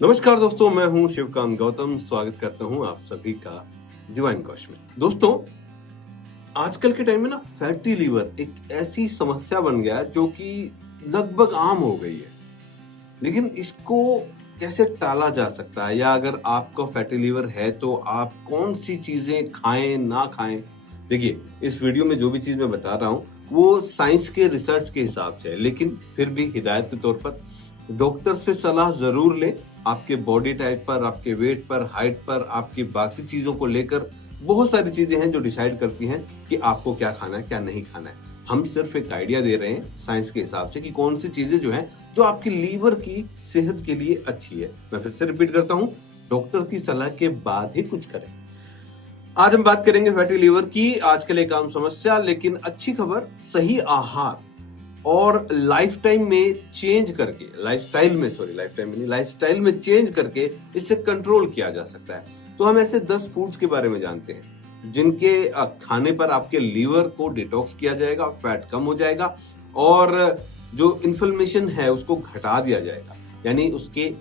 नमस्कार दोस्तों, मैं हूं शिवकांत गौतम। स्वागत करता हूं आप सभी का डिवाइन कॉश में। दोस्तों, आजकल के टाइम में ना फैटी लीवर एक ऐसी समस्या बन गया है जो कि लगभग आम हो गई है। लेकिन इसको कैसे टाला जा सकता है, या अगर आपका फैटी लीवर है तो आप कौन सी चीजें खाएं ना खाएं। देखिए, इस वीडियो में जो भी चीज मैं बता रहा हूं वो साइंस के रिसर्च के हिसाब से है, लेकिन फिर भी हिदायत के तौर पर डॉक्टर से सलाह जरूर लें। आपके बॉडी टाइप पर, आपके वेट पर, हाइट पर, आपकी बाकी चीजों को लेकर बहुत सारी चीजें हैं जो डिसाइड करती हैं कि आपको क्या खाना है क्या नहीं खाना है। हम सिर्फ एक आइडिया दे रहे हैं साइंस के हिसाब से कि कौन सी चीजें जो हैं जो आपकी लीवर की सेहत के लिए अच्छी है। मैं फिर से रिपीट करता हूं, डॉक्टर की सलाह के बाद ही कुछ करें। आज हम बात करेंगे फैटी लीवर की, आजकल एक आम समस्या, लेकिन अच्छी खबर, सही आहार और लाइफस्टाइल में चेंज करके इससे कंट्रोल किया जा सकता है। तो हम ऐसे 10 फूड्स के बारे में जानते हैं जिनके खाने पर आपके लीवर को डिटॉक्स किया जाएगा, फैट कम हो जाएगा और जो इन्फ्लेमेशन है उसको घटा दिया जाएगा। यानी उसके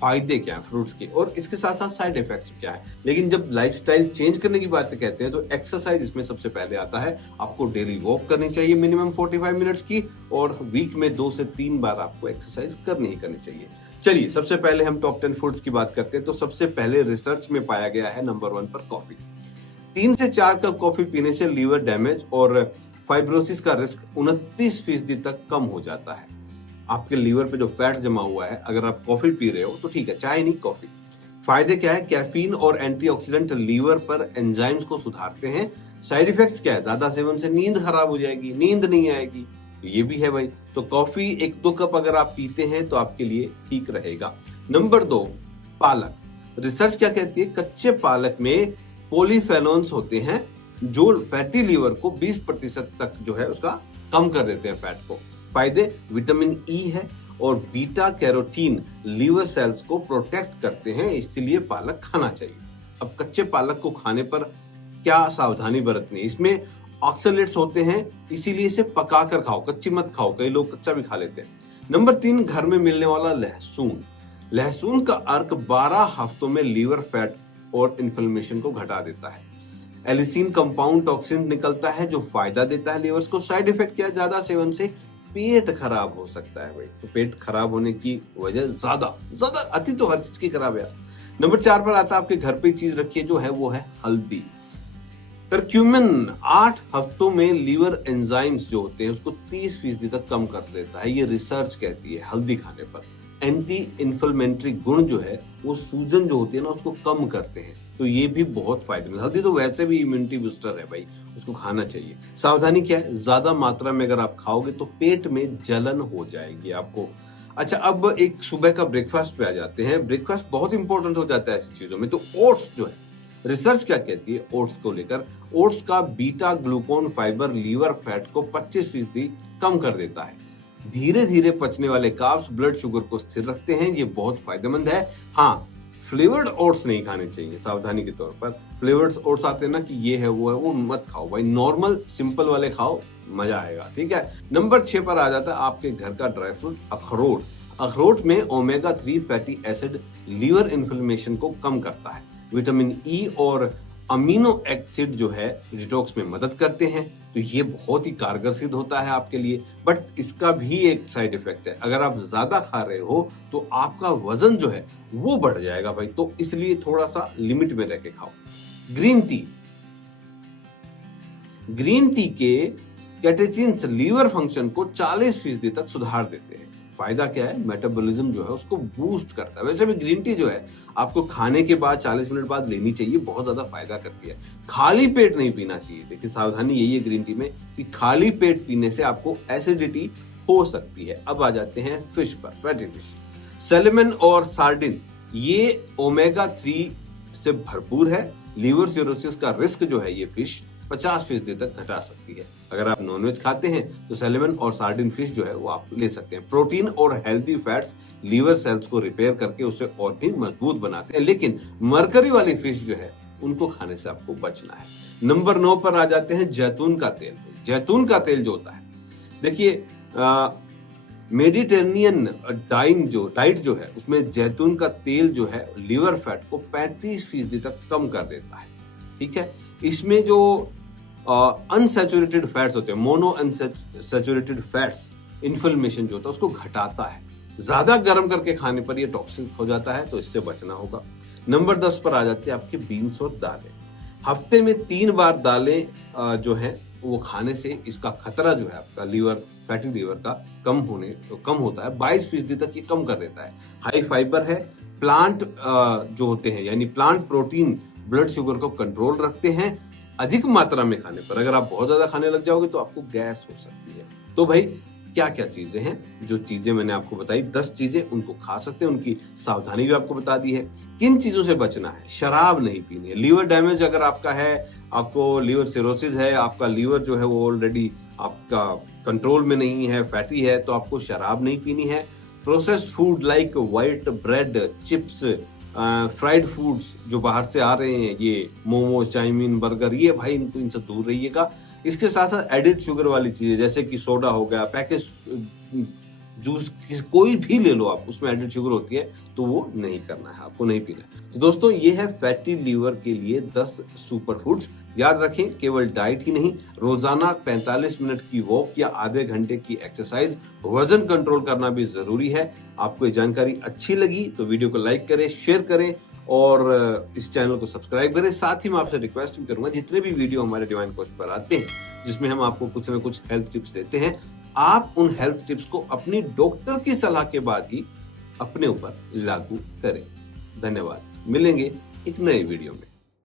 फायदे क्या है फ्रूट्स के, और इसके साथ साथ साइड इफेक्ट्स क्या है। लेकिन जब लाइफस्टाइल चेंज करने की बात कहते हैं तो एक्सरसाइज इसमें सबसे पहले आता है। आपको डेली वॉक करनी चाहिए मिनिमम 45 मिनट्स की, और वीक में 2 से 3 बार आपको एक्सरसाइज करनी ही करनी चाहिए। चलिए, सबसे पहले हम टॉप 10 फूड्स की बात करते हैं। तो सबसे पहले रिसर्च में पाया गया है नंबर 1 पर कॉफी। 3 से 4 कप कॉफी पीने से लीवर डैमेज और फाइब्रोसिस का रिस्क 29% तक कम हो जाता है। आपके लीवर पे जो फैट जमा हुआ है, अगर आप कॉफी पी रहे हो तो ठीक है, चाय नहीं कॉफी। फायदे क्या है? कैफीन और एंटीऑक्सीडेंट लीवर पर एंजाइम्स को सुधारते हैं। साइड इफेक्ट्स क्या है? ज्यादा सेवन से नींद खराब हो जाएगी, नींद नहीं आएगी, ये भी है भाई। तो कॉफी 1-2 कप अगर आप पीते हैं तो आपके लिए ठीक रहेगा। नंबर 2, पालक। रिसर्च क्या कहती है? कच्चे पालक में पोलीफेनोल्स होते हैं जो फैटी लीवर को 20% तक जो है उसका कम कर देते हैं, फैट को। फायदे, विटामिन ई है और बीटा कैरोटीन लीवर सेल्स को प्रोटेक्ट करते हैं, इसलिए पालक खाना चाहिए। अब कच्चे पालक को खाने पर क्या सावधानी बरतनी? इसमें ऑक्सलेट्स होते हैं, इसीलिए इसे पकाकर खाओ, कच्ची मत खाओ। कई लोग कच्चा भी खा लेते हैं। नंबर 3, घर में मिलने वाला लहसुन। लहसुन का अर्क 12 हफ्तों में लीवर फैट और इन्फ्लेमेशन को घटा देता है। एलिसिन कंपाउंड टॉक्सिन निकलता है जो फायदा देता है लीवर्स को। साइड इफेक्ट क्या है? ज्यादा सेवन से पेट खराब हो सकता है भाई। तो पेट खराब होने की वजह ज्यादा अति तो हर चीज की खराब है। नंबर 4 पर आता है, आपके घर पे चीज रखिए जो है वो है हल्दी। करक्यूमिन 8 हफ्तों में लीवर एंजाइम्स जो होते हैं उसको 30% तक कम कर देता है, ये रिसर्च कहती है। हल्दी खाने पर एंटी इन्फ्लेमेटरी गुण जो है वो सूजन जो होती है ना उसको कम करते हैं, तो ये भी बहुत फायदेमंद। हल्दी तो वैसे भी इम्यूनिटी बूस्टर है भाई, उसको खाना चाहिए। सावधानी क्या है? ज्यादा मात्रा में अगर आप खाओगे तो पेट में जलन हो जाएगी आपको। अच्छा, अब एक सुबह का ब्रेकफास्ट पे आ जाते हैं। ब्रेकफास्ट बहुत इंपॉर्टेंट हो जाता है ऐसी चीजों में। तो ओट्स जो है, रिसर्च क्या कहती है ओट्स को लेकर? ओट्स का beta glucan fibre liver fat को 25% कम कर देता है। धीरे धीरे पचने वाले कार्ब्स ब्लड शुगर को स्थिर रखते हैं, ये बहुत फायदेमंद है। हाँ, फ्लेवर्ड ओट्स नहीं खाने चाहिए, सावधानी के तौर पर। फ्लेवर्ड ओट्स आते हैं ना कि ये है वो मत खाओ भाई। नॉर्मल सिंपल वाले खाओ, मजा आएगा, ठीक है। नंबर 6 पर आ जाता है आपके घर का ड्राई फ्रूट, अखरोट। अखरोट में omega 3 fatty acid liver inflammation को कम करता है। विटामिन ई और अमीनो एसिड जो है डिटॉक्स में मदद करते हैं, तो ये बहुत ही कारगर सिद्ध होता है आपके लिए। बट इसका भी एक साइड इफेक्ट है, अगर आप ज्यादा खा रहे हो तो आपका वजन जो है वो बढ़ जाएगा भाई। तो इसलिए थोड़ा सा लिमिट में रह के खाओ। Green tea. ग्रीन टी के कैटेचिन्स लीवर फंक्शन को 40% तक सुधार देते हैं। फायदा क्या है? मेटाबॉलिज्म जो है उसको बूस्ट करता है। वैसे भी ग्रीन टी जो है आपको खाने के बाद 40 मिनट बाद लेनी चाहिए, बहुत ज्यादा फायदा करती है। खाली पेट नहीं पीना चाहिए। देखिए, सावधानी यही है ग्रीन टी में कि खाली पेट पीने से आपको एसिडिटी हो सकती है। अब आ जाते हैं फिश पर, फैटी फिश। सैल्मन और सार्डिन, ये ओमेगा 3 से भरपूर है। लीवर सिरोसिस का रिस्क जो है ये फिश 50% तक घटा सकती है। अगर आप नॉनवेज खाते हैं तो सैल्मन और सार्डिन फिश जो है वो आप ले सकते हैं। प्रोटीन और हेल्दी फैट्स लीवर सेल्स को रिपेयर करके उसे और भी मजबूत बनाते हैं, लेकिन मरकरी वाली फिश जो है उनको खाने से आपको बचना है। नंबर 9 पर आ जाते हैं जैतून का तेल। जैतून का तेल जो होता है, देखिए मेडिटेरेनियन डाइट जो है उसमें जैतून का तेल जो है लीवर फैट को 35% तक कम कर देता है। ठीक है, इसमें जो अनसैचुरेटेड फैट्स होते हैं, मोनो अनसैचुरेटेड फैट्स, इन्फ्लेमेशन जो होता है उसको घटाता है। ज्यादा गर्म करके खाने पर ये टॉक्सिक हो जाता है, तो इससे बचना होगा। नंबर 10 पर आ जाते हैं आपके बीन्स और दालें। हफ्ते में 3 बार दालें जो है वो खाने से इसका खतरा जो है आपका फैटी लीवर का कम होता है। 22% तक ये कम कर देता है। हाई फाइबर है, प्लांट जो होते हैं यानी प्लांट प्रोटीन ब्लड शुगर को कंट्रोल रखते हैं। अधिक मात्रा में खाने पर, अगर आप बहुत ज्यादा खाने लग जाओगे तो आपको गैस हो सकती है। तो भाई क्या क्या चीजें हैं, जो चीजें मैंने आपको बताई 10 चीजें, उनको खा सकते हैं, उनकी सावधानी भी आपको बता दी है। किन चीजों से बचना है? शराब नहीं पीनी है। लीवर डैमेज अगर आपका है, आपको लीवर सिरोसिस है, आपका लीवर जो है वो ऑलरेडी आपका कंट्रोल में नहीं है, फैटी है, तो आपको शराब नहीं पीनी है। Processed food like white bread, chips, fried foods जो बाहर से आ रहे हैं, ये मोमो, चाउमीन, बर्गर, ये भाई इनसे दूर रहिएगा। इसके साथ साथ एडिड शुगर वाली चीजें जैसे कि सोडा हो गया, पैकेज जूस कोई भी ले लो आप, उसमें एडिड शुगर होती है, तो वो नहीं करना है, आपको नहीं पीना है। तो दोस्तों ये है फैटी लीवर के लिए 10 सुपर फूड्स। याद रखें, केवल डाइट ही नहीं, रोजाना 45 मिनट की वॉक या आधे घंटे की एक्सरसाइज, वजन कंट्रोल करना भी जरूरी है। आपको ये जानकारी अच्छी लगी तो वीडियो को लाइक करें, शेयर करें और इस चैनल को सब्सक्राइब करें। साथ ही मैं आपसे रिक्वेस्ट भी करूंगा, जितने भी वीडियो हमारे डिवाइन कोच पर आते हैं जिसमें हम आपको कुछ ना कुछ हेल्थ टिप्स देते हैं, आप उन हेल्थ टिप्स को अपनी डॉक्टर की सलाह के बाद ही अपने ऊपर लागू करें। धन्यवाद, मिलेंगे एक नए वीडियो में।